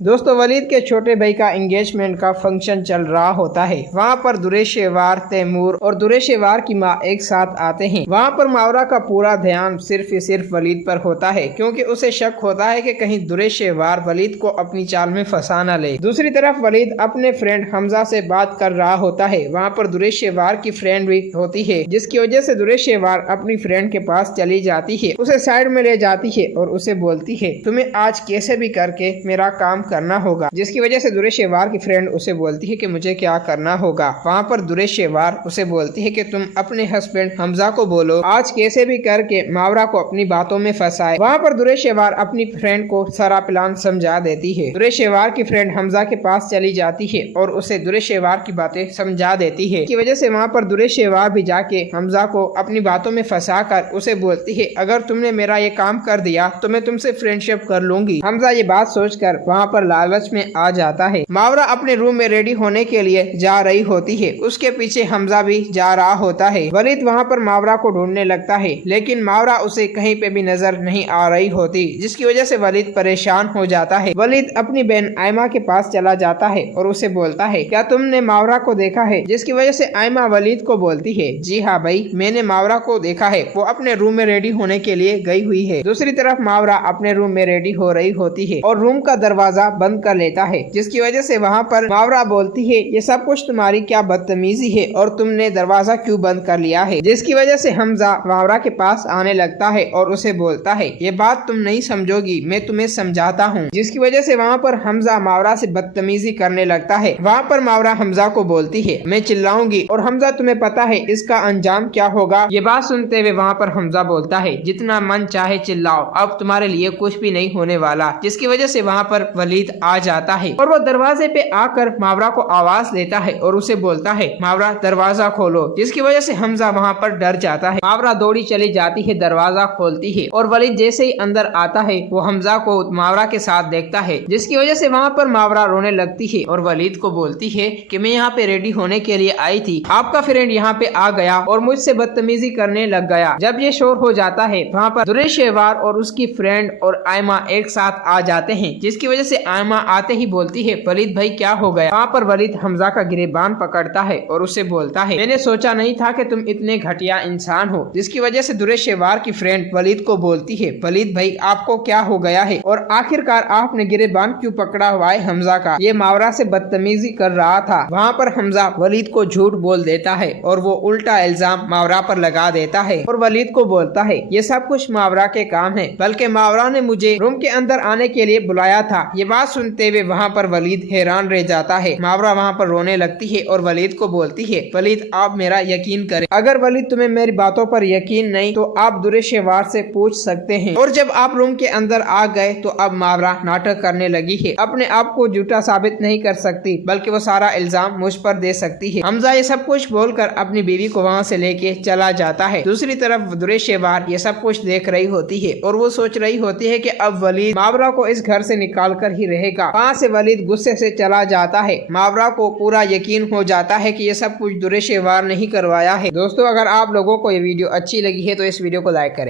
दोस्तों वलीद के छोटे भाई का एंगेजमेंट का फंक्शन चल रहा होता है। वहाँ पर दुरेशेवार, तैमूर और दुरेशेवार की माँ एक साथ आते हैं। वहाँ पर मावरा का पूरा ध्यान सिर्फ वलीद पर होता है, क्योंकि उसे शक होता है कि कहीं दुरेशेवार वलीद को अपनी चाल में फंसा न ले। दूसरी तरफ वलीद अपने फ्रेंड हमजा से बात कर रहा होता है। वहाँ पर दुरेशेवार की फ्रेंड भी होती है, जिसकी वजह से दुरेशेवार अपनी फ्रेंड के पास चली जाती है, उसे साइड में ले जाती है और उसे बोलती है, तुम्हें आज कैसे भी करके मेरा काम करना होगा। जिसकी वजह से दुरेशेवार की फ्रेंड उसे बोलती है कि मुझे क्या करना होगा। वहाँ पर दुरेशेवार उसे बोलती है कि तुम अपने हस्बैंड हमजा को बोलो आज कैसे भी करके मावरा को अपनी बातों में फंसाए। वहाँ पर दुरेशेवार अपनी फ्रेंड को सारा प्लान समझा देती है। दुरेशेवार की फ्रेंड हमजा के पास चली जाती है और उसे दुरेशेवार की बातें समझा देती है। की वजह से वहाँ पर दुरेशेवार भी जाके हमजा को अपनी बातों में फंसा कर उसे बोलती है, अगर तुमने मेरा ये काम कर दिया तो मैं तुमसे फ्रेंडशिप कर लूंगी। हमजा ये बात सोचकर वहाँ पर लालच में आ जाता है। मावरा अपने रूम में रेडी होने के लिए जा रही होती है, उसके पीछे हमजा भी जा रहा होता है। वलीद वहाँ पर मावरा को ढूंढने लगता है, लेकिन मावरा उसे कहीं पे भी नजर नहीं आ रही होती, जिसकी वजह से वलीद परेशान हो जाता है। वलीद अपनी बहन आयमा के पास चला जाता है और उसे बोलता है, क्या तुमने मावरा को देखा है? जिसकी वजह से आयमा वलीद को बोलती है, जी हाँ भाई, मैंने मावरा को देखा है, वो अपने रूम में रेडी होने के लिए गई हुई है। दूसरी तरफ मावरा अपने रूम में रेडी हो रही होती है और रूम का दरवाजा बंद कर लेता है, जिसकी वजह से वहाँ पर मावरा बोलती है, ये सब कुछ तुम्हारी क्या बदतमीजी है और तुमने दरवाजा क्यों बंद कर लिया है। जिसकी वजह से हमजा मावरा के पास आने लगता है और उसे बोलता है, ये बात तुम नहीं समझोगी, मैं तुम्हें समझाता हूँ। जिसकी वजह से वहाँ पर हमजा मावरा से बदतमीजी करने लगता है। वहाँ पर मावरा हमजा को बोलती है, मैं चिल्लाऊंगी और हमजा तुम्हें पता है इसका अंजाम क्या होगा। ये बात सुनते हुए वहाँ पर हमजा बोलता है, जितना मन चाहे चिल्लाओ, अब तुम्हारे लिए कुछ भी नहीं होने वाला। जिसकी वजह से वहाँ पर वलीद आ जाता है और वो दरवाजे पे आकर मावरा को आवाज देता है और उसे बोलता है, मावरा दरवाजा खोलो। जिसकी वजह से हमजा वहाँ पर डर जाता है। मावरा दौड़ी चली जाती है, दरवाजा खोलती है और वलीद जैसे ही अंदर आता है वो हमजा को मावरा के साथ देखता है। जिसकी वजह से वहाँ पर मावरा रोने लगती है और वलीद को बोलती है कि मैं यहाँ पे रेडी होने के लिए आई थी, आपका फ्रेंड यहाँ पे आ गया और मुझसे बदतमीजी करने लग गया। जब ये शोर हो जाता है वहाँ पर दुरेशेवार और उसकी फ्रेंड और आयमा एक साथ आ जाते हैं। जिसकी वजह से आयमा आते ही बोलती है, वलीद भाई क्या हो गया? वहाँ पर वलीद हमजा का गिरेबान पकड़ता है और उसे बोलता है, मैंने सोचा नहीं था कि तुम इतने घटिया इंसान हो। जिसकी वजह से दुरेशेवार की फ्रेंड वलीद को बोलती है, वलीद भाई आपको क्या हो गया है और आखिरकार आपने गिरेबान क्यों पकड़ा हुआ है हमजा का? ये मावरा से बदतमीजी कर रहा था। वहाँ पर हमजा वलीद को झूठ बोल देता है और वो उल्टा इल्जाम मावरा पर लगा देता है और वलीद को बोलता है, ये सब कुछ मावरा के काम है, बल्कि मावरा ने मुझे रूम के अंदर आने के लिए बुलाया था। ये बात सुनते हुए वहाँ पर वलीद हैरान रह जाता है। मावरा वहाँ पर रोने लगती है और वलीद को बोलती है, वलीद आप मेरा यकीन करें, अगर वलीद तुम्हें मेरी बातों पर यकीन नहीं तो आप दुरेशेवार से पूछ सकते हैं। और जब आप रूम के अंदर आ गए तो अब मावरा नाटक करने लगी है, अपने आप को झूठा साबित नहीं कर सकती, बल्कि वो सारा इल्जाम मुझ पर दे सकती है। हमजा ये सब कुछ बोलकर अपनी बीवी को वहाँ से लेके चला जाता है। दूसरी तरफ दुरेशेवार ये सब कुछ देख रही होती है और वो सोच रही होती है कि अब वलीद मावरा को इस घर से निकाल कर ही रहेगा। वहाँ से वलीद गुस्से से चला जाता है। मावरा को पूरा यकीन हो जाता है कि ये सब कुछ दुरेशेवार नहीं करवाया है। दोस्तों अगर आप लोगों को ये वीडियो अच्छी लगी है तो इस वीडियो को लाइक करें।